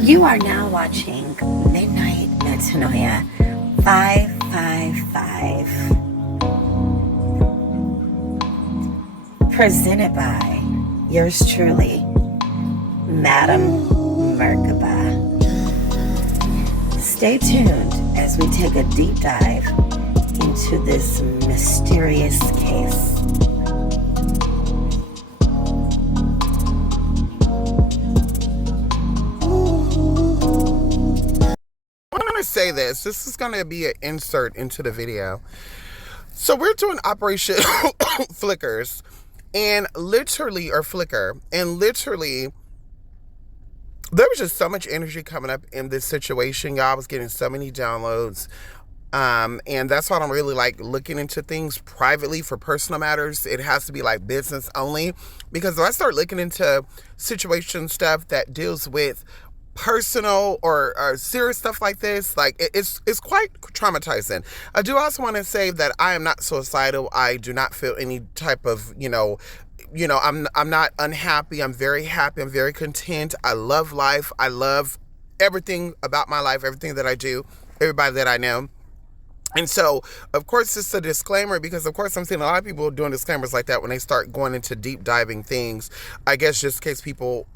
You are now watching Midnight Metanoia 555, presented by yours truly, Madam Merkaba. Stay tuned as we take a deep dive into this mysterious case. I'm going to say this. This is going to be an insert into the video. So we're doing Operation Flickers and literally, or Flicker, and literally there was just so much energy coming up in this situation. Y'all, I was getting so many downloads. And that's why I don't really like looking into things privately for personal matters. It has to be like business only, because if I start looking into situation stuff that deals with personal or serious stuff like this, like it's quite traumatizing. I do also want to say that I am not suicidal. I do not feel any type of, I'm not unhappy. I'm very happy. I'm very content. I love life. I love everything about my life, everything that I do, everybody that I know. And so, of course, it's a disclaimer, because, of course, I'm seeing a lot of people doing disclaimers like that when they start going into deep diving things. I guess just in case people,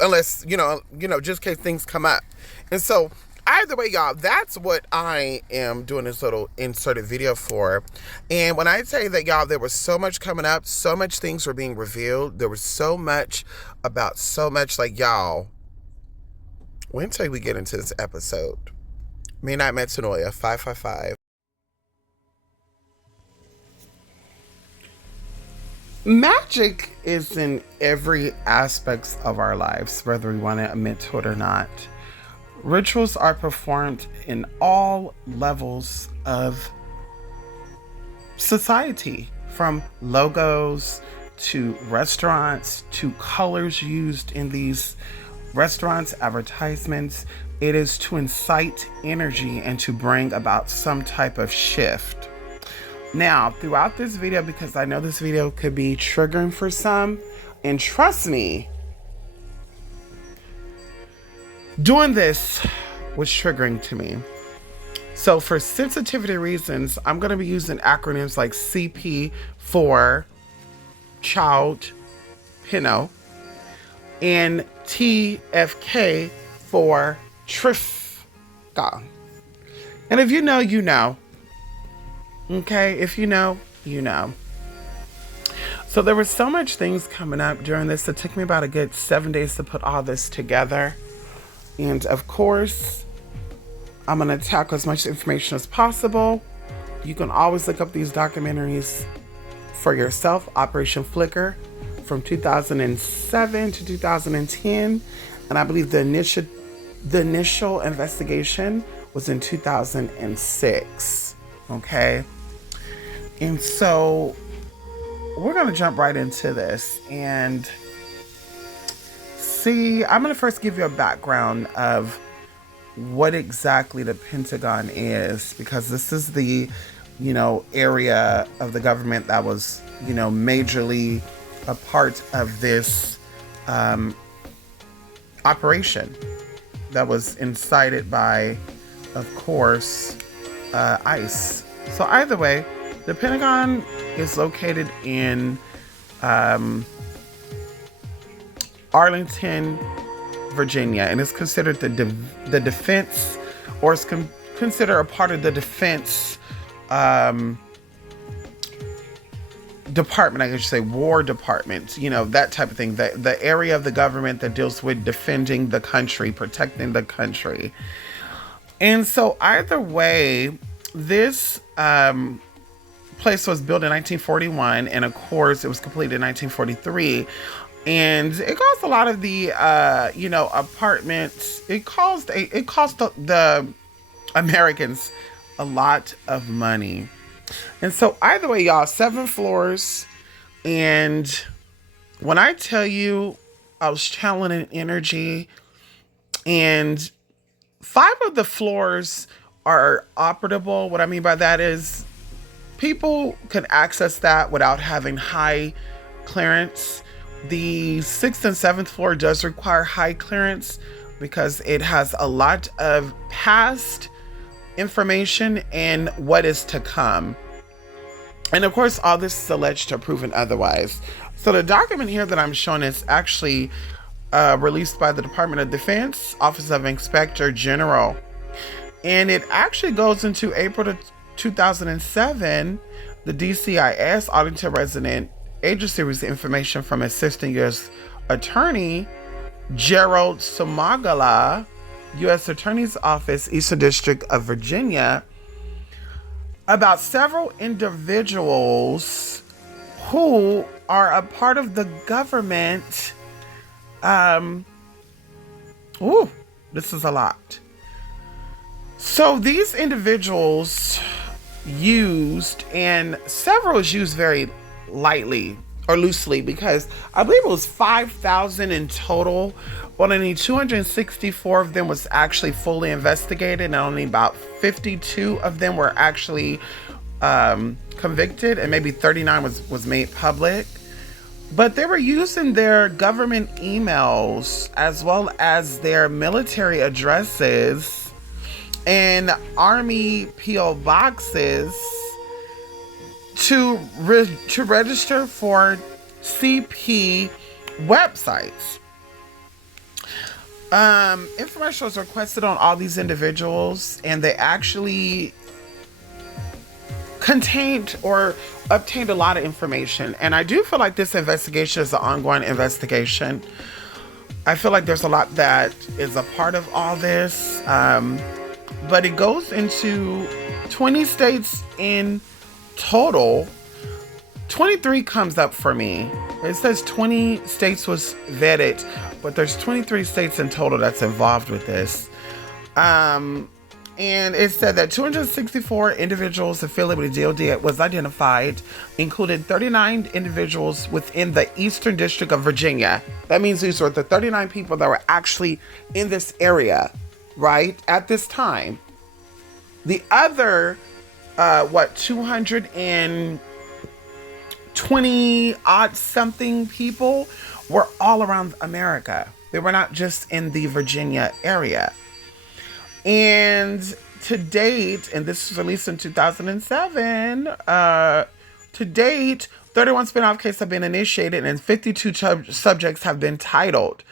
unless, just in case things come up. And so, either way, y'all, that's what I am doing this little inserted video for. And when I say that, y'all, there was so much coming up, so much things were being revealed. There was so much about so much, like, y'all, wait until we get into this episode. Midnight Metanoia 555. Magic is in every aspect of our lives, whether we want to admit to it or not. Rituals are performed in all levels of society, from logos to restaurants to colors used in these restaurants, advertisements. It is to incite energy and to bring about some type of shift. Now, throughout this video, because I know this video could be triggering for some, and trust me, doing this was triggering to me. So for sensitivity reasons, I'm going to be using acronyms like CP for Child Pinot and TFK for Trifka. And if you know, you know. Okay, if you know, you know. So there was so much things coming up during this. It took me about a good 7 days to put all this together. And of course, I'm going to tackle as much information as possible. You can always look up these documentaries for yourself. Operation Flicker from 2007 to 2010. And I believe the initial investigation was in 2006. Okay. And so we're going to jump right into this and see. I'm going to first give you a background of what exactly the Pentagon is, because this is the, area of the government that was, majorly a part of this operation that was incited by, of course, ICE. So either way, the Pentagon is located in Arlington, Virginia, and it's considered the defense, or it's considered a part of the defense department, I should say, war department, that type of thing. The area of the government that deals with defending the country, protecting the country. And so either way, this place was built in 1941, and of course it was completed in 1943. And it cost a lot of the, apartments. It cost the Americans a lot of money. And so either way, y'all, 7 floors. And when I tell you, I was channeling energy, and 5 of the floors are operable. What I mean by that is people can access that without having high clearance. The 6th and 7th floor does require high clearance, because it has a lot of past information and what is to come. And of course, all this is alleged or proven otherwise. So the document here that I'm showing is actually released by the Department of Defense, Office of Inspector General. And it actually goes into April 2007. The DCIS, Auditor Resident Agency, received information from Assistant U.S. Attorney Gerald Sumagala, U.S. Attorney's Office, Eastern District of Virginia, about several individuals who are a part of the government. This is a lot. So these individuals used, and several is used very lightly or loosely, because I believe it was 5,000 in total, but only 264 of them was actually fully investigated, and only about 52 of them were actually convicted, and maybe 39 was made public. But they were using their government emails as well as their military addresses and Army P.O. boxes to register for CP websites. Information was requested on all these individuals, and they actually contained or obtained a lot of information. And I do feel like this investigation is an ongoing investigation. I feel like there's a lot that is a part of all this, but it goes into 20 states in total. 23 comes up for me. It says 20 states was vetted, but there's 23 states in total that's involved with this. And it said that 264 individuals affiliated with DOD was identified, including 39 individuals within the Eastern District of Virginia. That means these were the 39 people that were actually in this area, right, at this time. The other, 220 odd something people were all around America. They were not just in the Virginia area. And to date, and this was released in 2007, to date, 31 spin-off cases have been initiated and 52 subjects have been titled.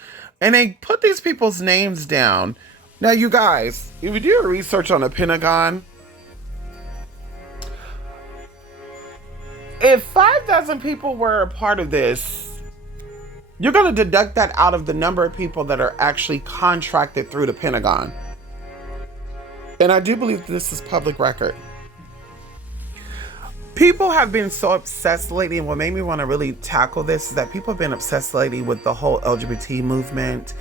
And they put these people's names down. Now, you guys, if you do your research on the Pentagon, if 5,000 people were a part of this, you're going to deduct that out of the number of people that are actually contracted through the Pentagon. And I do believe this is public record. People have been so obsessed lately, and what made me want to really tackle this is that people have been obsessed lately with the whole LGBT movement,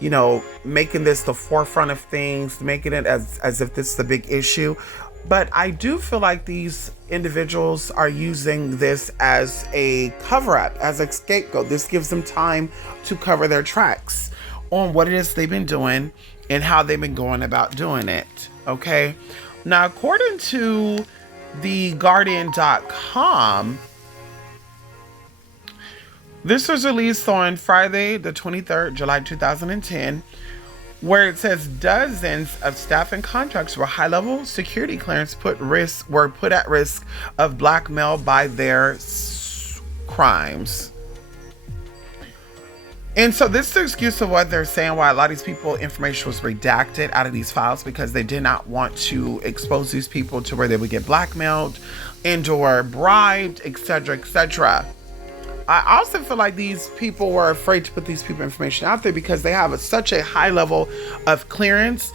you know, making this the forefront of things, making it as if this is the big issue. But I do feel like these individuals are using this as a cover-up, as a scapegoat. This gives them time to cover their tracks on what it is they've been doing and how they've been going about doing it. Okay. Now, according to theguardian.com, this was released on Friday, the 23rd, July 2010, where it says dozens of staff and contractors with high-level security clearance were put at risk of blackmail by their crimes. And so this is the excuse of what they're saying, why a lot of these people, information was redacted out of these files, because they did not want to expose these people to where they would get blackmailed and or bribed, etc., etc. I also feel like these people were afraid to put these people information out there because they have such a high level of clearance.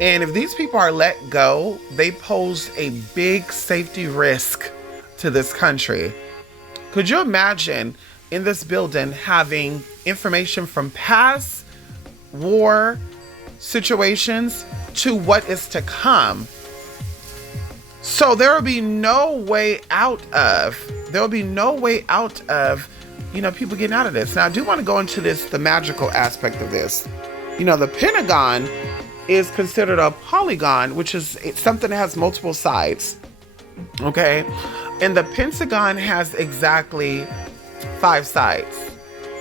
And if these people are let go, they pose a big safety risk to this country. Could you imagine in this building having information from past war situations to what is to come? So there will be no way out of, you know, people getting out of this. Now, I do want to go into the magical aspect of this. You know, the Pentagon is considered a polygon, which is something that has multiple sides. Okay. And the Pentagon has exactly 5 sides.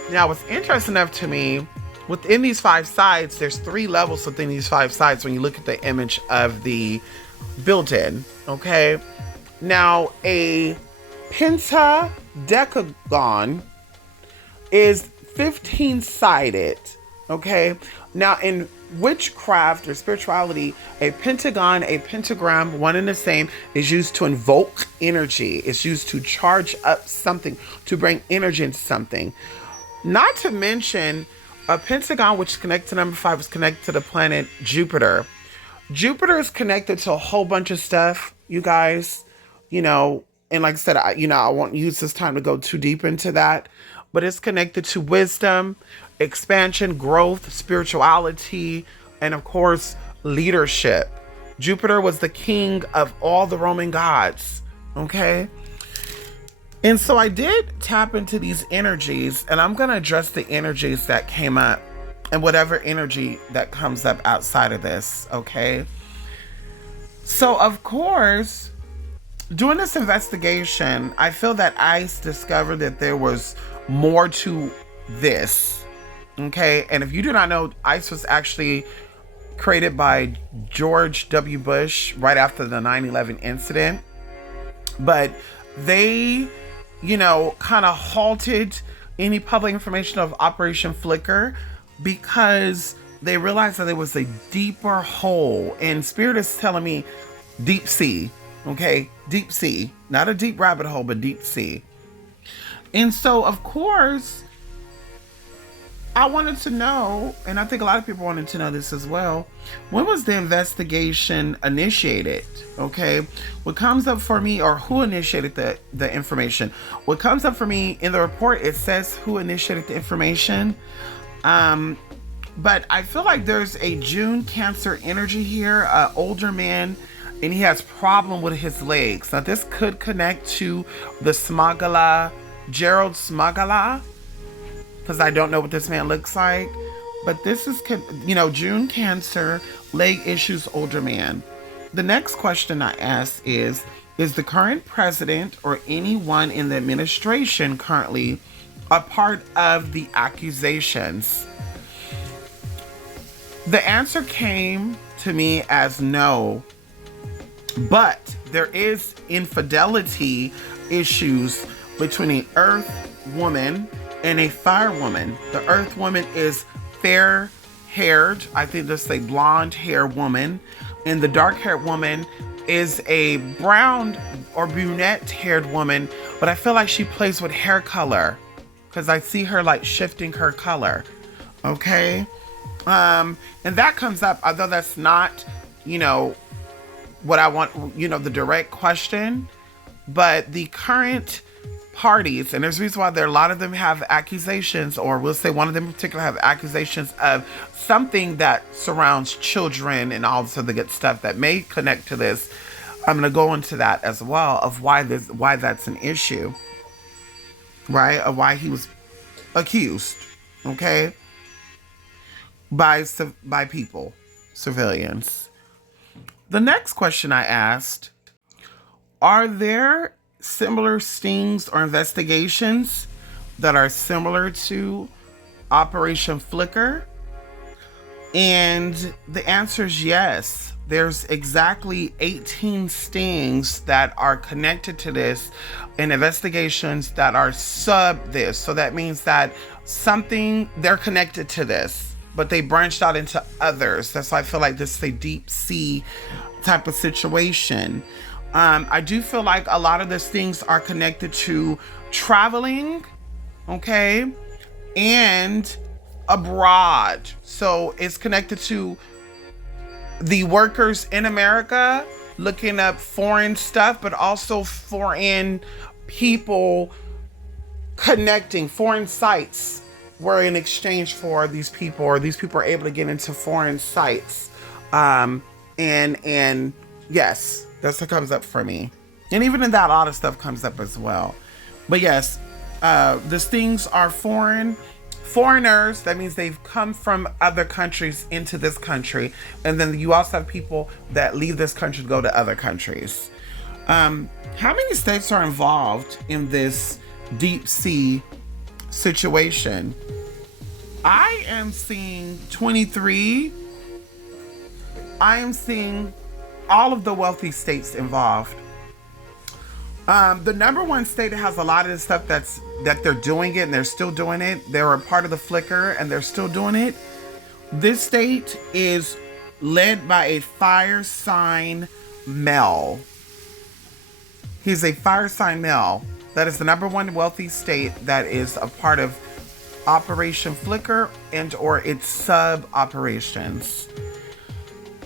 Now, what's interesting enough to me within these 5 sides, there's 3 levels within these 5 sides when you look at the image of the building, okay? Now, a pentadecagon is 15-sided, okay? Now, in witchcraft or spirituality, a pentagon, a pentagram, one and the same, is used to invoke energy. It's used to charge up something, to bring energy into something. Not to mention, a pentagon, which is connected to number 5, is connected to the planet Jupiter. Jupiter is connected to a whole bunch of stuff, you guys, you know, and like I said, I won't use this time to go too deep into that, but it's connected to wisdom, expansion, growth, spirituality, and of course, leadership. Jupiter was the king of all the Roman gods, okay? And so I did tap into these energies, and I'm going to address the energies that came up and whatever energy that comes up outside of this, okay? So, of course, doing this investigation, I feel that ICE discovered that there was more to this, okay? And if you do not know, ICE was actually created by George W. Bush right after the 9/11 incident. But they, you know, kind of halted any public information of Operation Flicker because they realized that there was a deeper hole. And Spirit is telling me deep sea, okay? Deep sea. Not a deep rabbit hole, but deep sea. And so, of course, I wanted to know, and I think a lot of people wanted to know this as well, when was the investigation initiated? Okay, what comes up for me, or who initiated the information? What comes up for me in the report, it says who initiated the information, but I feel like there's a June Cancer energy here, an older man, and he has problem with his legs. Now this could connect to the Gerald Smagala, because I don't know what this man looks like. But this is, you know, June Cancer, leg issues, older man. The next question I ask is the current president or anyone in the administration currently a part of the accusations? The answer came to me as no, but there is infidelity issues between an earth woman and a fire woman. The earth woman is fair haired, I think just a blonde hair woman, and the dark haired woman is a brown or brunette haired woman, but I feel like she plays with hair color because I see her like shifting her color. Okay. And that comes up, although that's not, you know, what I want, you know, the direct question, but the current parties, and there's a reason why a lot of them have accusations, or we'll say one of them in particular have accusations of something that surrounds children and all this other good stuff that may connect to this. I'm going to go into that as well, of why that's an issue, right? Of why he was accused, okay, by people, civilians. The next question I asked, are there similar stings or investigations that are similar to Operation Flicker? And the answer is yes. There's exactly 18 stings that are connected to this and investigations that are sub this. So that means that they're connected to this, but they branched out into others. That's why I feel like this is a deep sea type of situation. I do feel like a lot of these things are connected to traveling, okay, and abroad. So it's connected to the workers in America looking up foreign stuff, but also foreign people connecting, foreign sites were in exchange for these people, or these people are able to get into foreign sites. And yes, that's what comes up for me. And even in that, a lot of stuff comes up as well. But yes, these things are foreigners. That means they've come from other countries into this country. And then you also have people that leave this country to go to other countries. How many states are involved in this deep sea situation? I am seeing 23. I am seeing all of the wealthy states involved. The number one state that has a lot of the stuff that they're doing it and they're still doing it. They were a part of the flicker and they're still doing it. This state is led by a fire sign male. He's a fire sign male. That is the number one wealthy state that is a part of Operation Flicker and or its sub operations.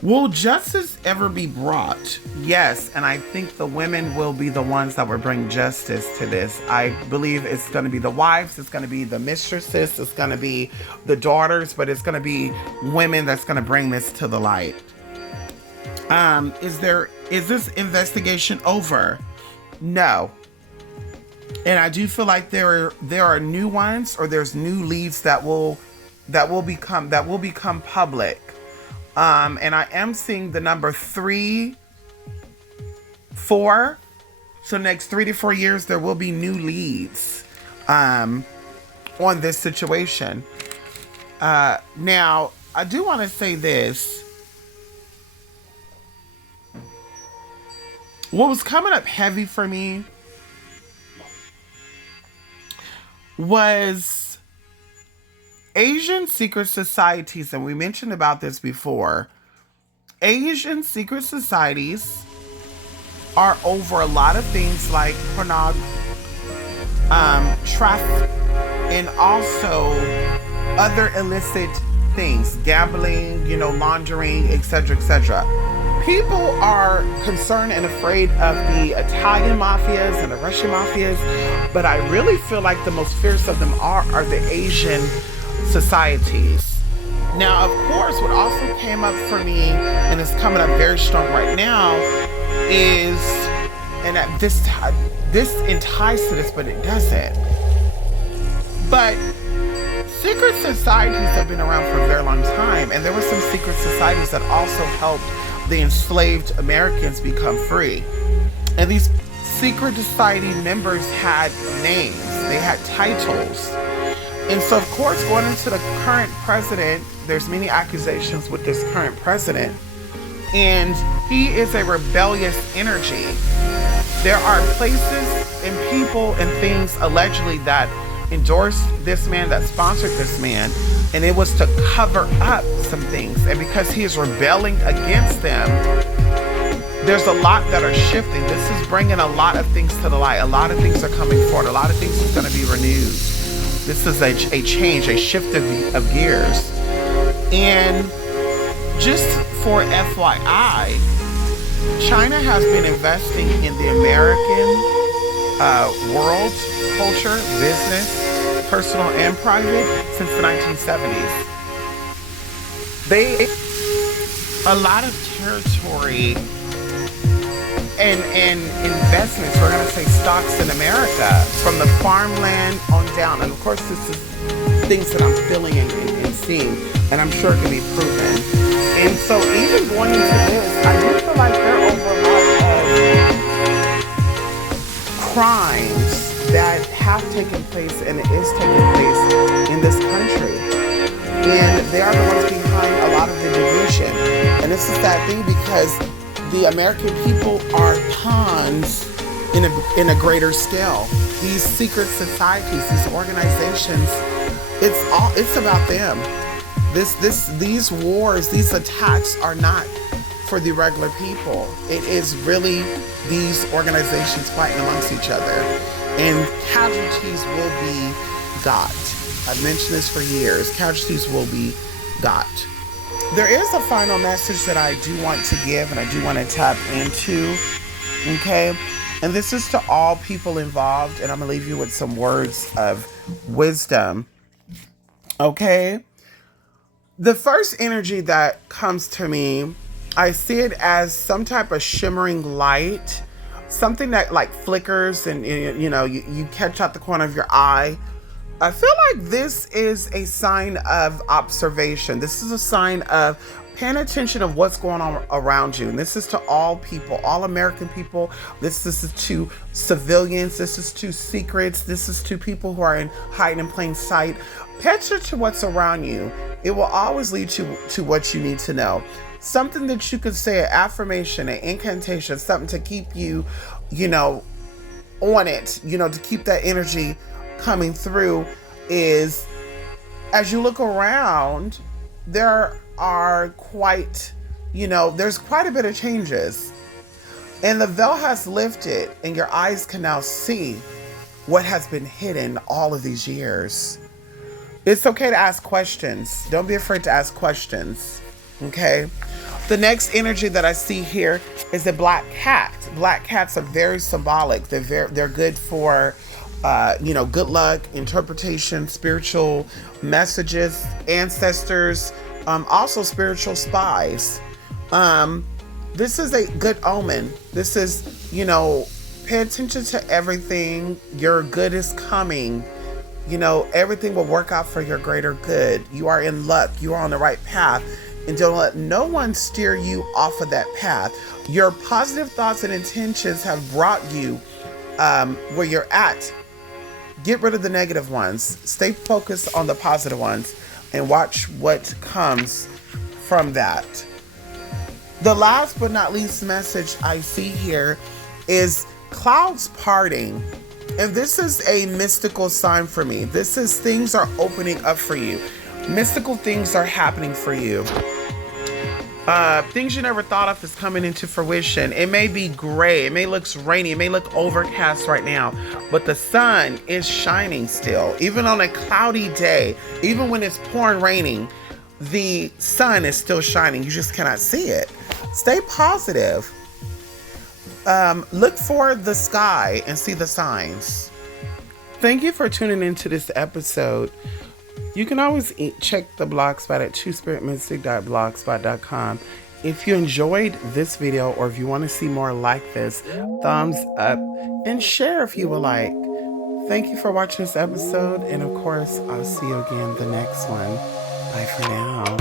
Will justice ever be brought? Yes, and I think the women will be the ones that will bring justice to this. I believe it's going to be the wives, it's going to be the mistresses, it's going to be the daughters, but it's going to be women that's going to bring this to the light. Is this investigation over? No. And I do feel like there are new ones, or there's new leads that will become public. And I am seeing the number 3, 4. So next 3 to 4 years, there will be new leads on this situation. Now, I do want to say this. What was coming up heavy for me was Asian secret societies, and we mentioned about this before. Asian secret societies are over a lot of things like pornography, traffic, and also other illicit things, gambling, laundering, etc., etc. People are concerned and afraid of the Italian mafias and the Russian mafias, but I really feel like the most fierce of them are the Asian societies. Now, of course, what also came up for me, and is coming up very strong right now, is, and this ties to this, but it doesn't. But secret societies have been around for a very long time, and there were some secret societies that also helped the enslaved Americans become free. And these secret society members had names, they had titles. And so, of course, going into the current president, there's many accusations with this current president, and he is a rebellious energy. There are places and people and things allegedly that endorsed this man, that sponsored this man, and it was to cover up some things. And because he is rebelling against them, there's a lot that are shifting. This is bringing a lot of things to the light. A lot of things are coming forward. A lot of things is going to be renewed. This is a change, a shift of gears. And just for FYI, China has been investing in the American world, culture, business, personal and private, since the 1970s. A lot of territory and investments, we're going to say stocks in America, from the farmland on down. And of course, this is things that I'm feeling and seeing, and I'm sure it can be proven. And so even going into this, I do feel like there are over a lot of crimes that have taken place and is taking place in this country. And they are the ones behind a lot of the division. And this is that thing, because the American people are pawns in a greater scale. These secret societies, these organizations, it's about them. These wars, these attacks are not for the regular people. It is really these organizations fighting amongst each other, and casualties will be got. I've mentioned this for years. Casualties will be got. There is a final message that I do want to give, and I do want to tap into, okay? And this is to all people involved, and I'm going to leave you with some words of wisdom, okay? The first energy that comes to me, I see it as some type of shimmering light, something that like flickers and, you catch out the corner of your eye. I feel like this is a sign of observation. This is a sign of paying attention of what's going on around you. And this is to all people, all American people. This is to civilians. This is to secrets. This is to people who are hiding in plain sight. Pay attention to what's around you. It will always lead you to what you need to know. Something that you could say, an affirmation, an incantation, something to keep you, on it, to keep that energy coming through is, as you look around, there's quite a bit of changes. And the veil has lifted and your eyes can now see what has been hidden all of these years. It's okay to ask questions. Don't be afraid to ask questions. Okay? The next energy that I see here is a black cat. Black cats are very symbolic. They're good for good luck, interpretation, spiritual messages, ancestors, also spiritual spies. This is a good omen. This is, pay attention to everything. Your good is coming. Everything will work out for your greater good. You are in luck. You are on the right path. And don't let no one steer you off of that path. Your positive thoughts and intentions have brought you where you're at. Get rid of the negative ones. Stay focused on the positive ones and watch what comes from that. The last but not least message I see here is clouds parting. And this is a mystical sign for me. This is things are opening up for you. Mystical things are happening for you. Things you never thought of is coming into fruition. It may be gray. It may look rainy. It may look overcast right now. But the sun is shining still. Even on a cloudy day, even when it's pouring raining, the sun is still shining. You just cannot see it. Stay positive. Look for the sky and see the signs. Thank you for tuning into this episode. You can always check the blogspot at twospiritmystic.blogspot.com. If you enjoyed this video or if you want to see more like this, thumbs up and share if you would like. Thank you for watching this episode. And of course, I'll see you again the next one. Bye for now.